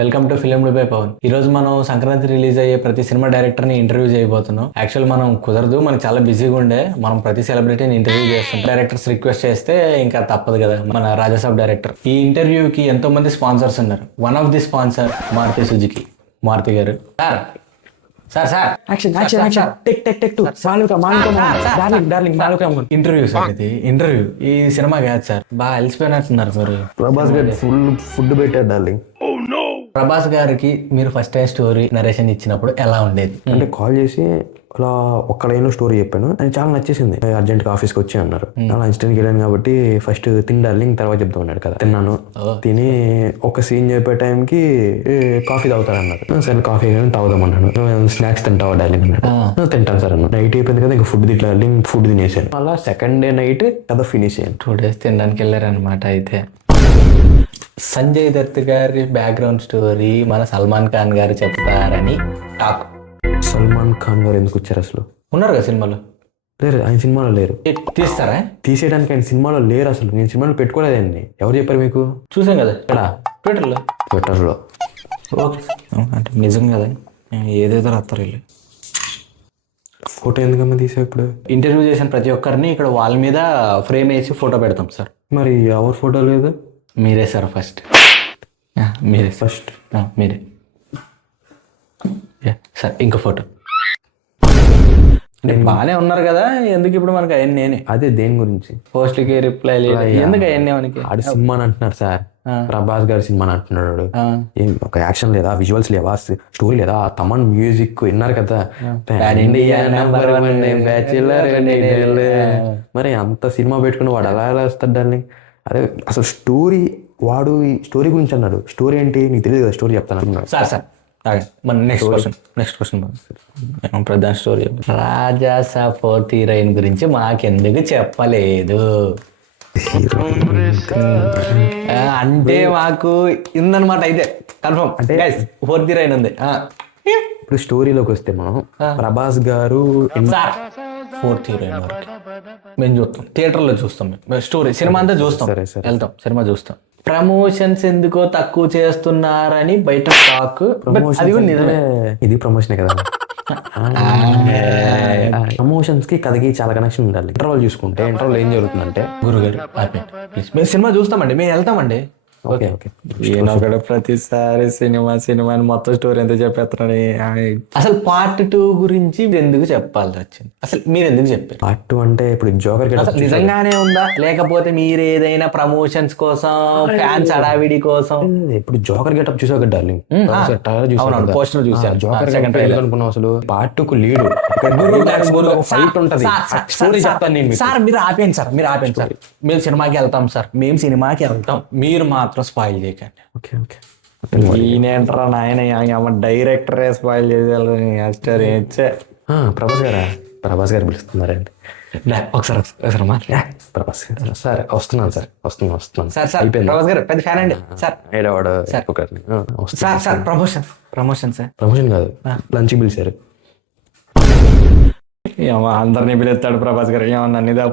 Welcome to film by Pavan. ఈ రోజు మనం సంక్రాంతి రిలీజ్ అయ్యే ప్రతి సినిమా డైరెక్టర్ ని ఇంటర్వ్యూ చేయబోతున్నాం. యాక్చువల్ మనం కుదరదు, మనకి చాలా బిజీగా ఉండే మనం ప్రతి సెలబ్రిటీని ఇంటర్వ్యూ చేస్తాం. డైరెక్టర్స్ రిక్వెస్ట్ చేస్తే ఇంకా తప్పదు కదా. మన రాజాసాబ్ డైరెక్టర్ ఈ ఇంటర్వ్యూకి ఎంతో మంది స్పాన్సర్స్ ఉన్నారు. One of the sponsor Maruti Suzuki. Maruti garu sir sir action action action tech tech tech to మాలుక మాలుక డార్లింగ్ డార్లింగ్ మాలుక ఇంటర్వ్యూ సార్, ఇది ఇంటర్వ్యూ. ఈ సినిమా కాదు సార్, బాగా అలసిపోయినట్టున్నారు మీరు. ప్రభాస్ గారు ఫుడ్ పెట్టారు డార్లింగ్. ప్రభాస్ గారికి మీరు ఫస్ట్ టైం స్టోరీ నరేషన్ ఇచ్చినప్పుడు ఎలా ఉండేది? అంటే కాల్ చేసి అలా ఒక్క లైన్ స్టోరీ చెప్పాను, అది చాలా నచ్చేసింది. అర్జెంట్ గా ఆఫీస్కి వచ్చి అన్నారు. అలా ఇన్స్టెంట్ వెళ్ళాను కాబట్టి ఫస్ట్ తిని డార్లింగ్ తర్వాత చెప్తా ఉన్నాడు కదా. తిన్నాను, తిని ఒక సీన్ చెప్పే టైంకి కాఫీ తాగుతారన్నారు. సరే కాఫీ తాగుదాం అన్నాడు. స్నాక్స్ తింటావా డార్లింగ్ అన్నాడు. తింటాను సార్ అన్నాడు. నైట్ అయిపోయింది కదా, ఇంకా ఫుడ్ డార్లింగ్ ఫుడ్ తినేసాను. అలా సెకండ్ డే నైట్ కథ ఫినిష్ అయ్యాను. 2 days తినడానికి వెళ్ళారనమాట. అయితే సంజయ్ దత్ గారి బ్యాక్గ్రౌండ్ స్టోరీ మన సల్మాన్ ఖాన్ గారు చెప్తారని టాక్. సల్మాన్ ఖాన్ గారు ఎందుకు వచ్చారు అసలు? ఉన్నారు కదా సినిమాలో? లేరు, ఆయన సినిమాలో లేరు. తీస్తారా? తీసేయడానికి ఆయన సినిమాలో లేరు అసలు. నేను సినిమాలో పెట్టుకోలేదండి. ఎవరు చెప్పారు మీకు? చూసాం కదా ఇక్కడ ట్విట్టర్లో. ట్విట్టర్లో ఓకే అంటే నిజం కదా, ఏదేదో రాస్తారు వీళ్ళు. ఫోటో ఎందుకమ్మా తీసావు ఇప్పుడు? ఇంటర్వ్యూ చేసిన ప్రతి ఒక్కరిని ఇక్కడ వాళ్ళ మీద ఫ్రేమ్ వేసి ఫోటో పెడతాం సార్. మరి ఎవరు ఫోటో లేదు? మీరే సార్ ఫస్ట్. మీరే ఫస్ట్ మీరే సార్. ఇంకో ఫోటో బాగానే ఉన్నారు కదా, ఎందుకు ఇప్పుడు మనకి అవన్నీ? నేనే అదే దేని గురించి? పోస్ట్కి రిప్లై లేదు, ఎందుకు అవన్నీ మనకి? ఆడు సినిమా అని అంటున్నారు సార్. ప్రభాస్ గారి సినిమా అని అంటున్నాడు. ఒక యాక్షన్ లేదా, విజువల్స్ లేవా, స్టోరీ లేదా, తమన్ మ్యూజిక్ విన్నారు కదా. మరి అంత సినిమా పెట్టుకుని వాడు అలా ఎలా వస్తాడు డార్లింగ్? అదే అసలు స్టోరీ, వాడు ఈ స్టోరీ గురించి అన్నాడు. స్టోరీ ఏంటి నీకు తెలియదు కదా, స్టోరీ చెప్తాను అన్నాడు. సార్ సార్ మన నెక్స్ట్ క్వశ్చన్ ప్రధాన స్టోరీ. రాజాసా 4th హీరోయిన్ గురించి మాకెందుకు చెప్పలేదు? అంటే మాకు ఉందన్నమాట. అయితే కన్ఫర్మ్ అంటే 4th హీరోయిన్ ఉంది. ఇప్పుడు స్టోరీలోకి వస్తే మనం ప్రభాస్ గారు 4th హీరోయిన్ వరకు మేము చూస్తాం, థియేటర్లో చూస్తాం. మేము స్టోరీ సినిమా అంతా చూస్తాం, వెళ్తాం సినిమా చూస్తాం. ప్రమోషన్స్ ఎందుకో తక్కువ చేస్తున్నారని బయట టాక్. అది కూడా నిజమే. ఇది ప్రమోషన్ కదా. ప్రమోషన్స్ కి కథకి చాలా కనెక్షన్ ఉండాలి. ఇంటర్వల్ చూసుకుంటే ఇంటర్వల్ ఏం జరుగుతుందంటే, గురుగారు మేము సినిమా చూస్తామండి, మేము వెళ్తామండి. ఓకే ఓకే ఈయనొకడు ప్రతిసారి సినిమా అని మొత్తం స్టోరీ ఎంత చెప్పేస్తున్నాడు. అసలు పార్ట్ 2 గురించి ఎందుకు చెప్పాల్సి వచ్చింది? అసలు మీరు ఎందుకు చెప్పారు? పార్ట్ 2 అంటే ఇప్పుడు జోకర్ నిజంగానే ఉందా, లేకపోతే మీరు ఏదైనా ప్రమోషన్స్ కోసం, ఫ్యాన్స్ అడావిడి కోసం? ఇప్పుడు జోకర్ గెటప్ చూసావు కదా డార్లింగ్, పోస్టర్ చూసాను. జోకర్ అనుకున్నావు అసలు. పార్ట్ 2 కు లీడ్ ఫైట్ ఉంటది. స్టోరీ చెప్తాను నేను. సార్ మీరు ఆపేయండి సార్, మీరు ఆపేయండి సార్. మేము సినిమాకి వెళ్తాం సార్, మేము సినిమాకి వెళ్తాం, మీరు మాత్రం స్పాయిల్ చేయకండి. Okay okay. ఈయనేంటారా నాయన, డైరెక్టరే స్పాయిల్ చేసేయాలి. ప్రభాస్ గారు పిలుస్తున్నారండి. ఒకసారి ప్రభాస్ సార్ వస్తున్నాను సార్, వస్తున్నాను సార్. సార్ ప్రభాస్ గారు పెద్ద ఫ్యాన్ అండి sir. Sir promotion sir. Promotion కాదు, లంచ్ పిలిచారు. అందరినీ పిలుస్తాడు ప్రభాస్ గారు. ఏమన్నా నిదా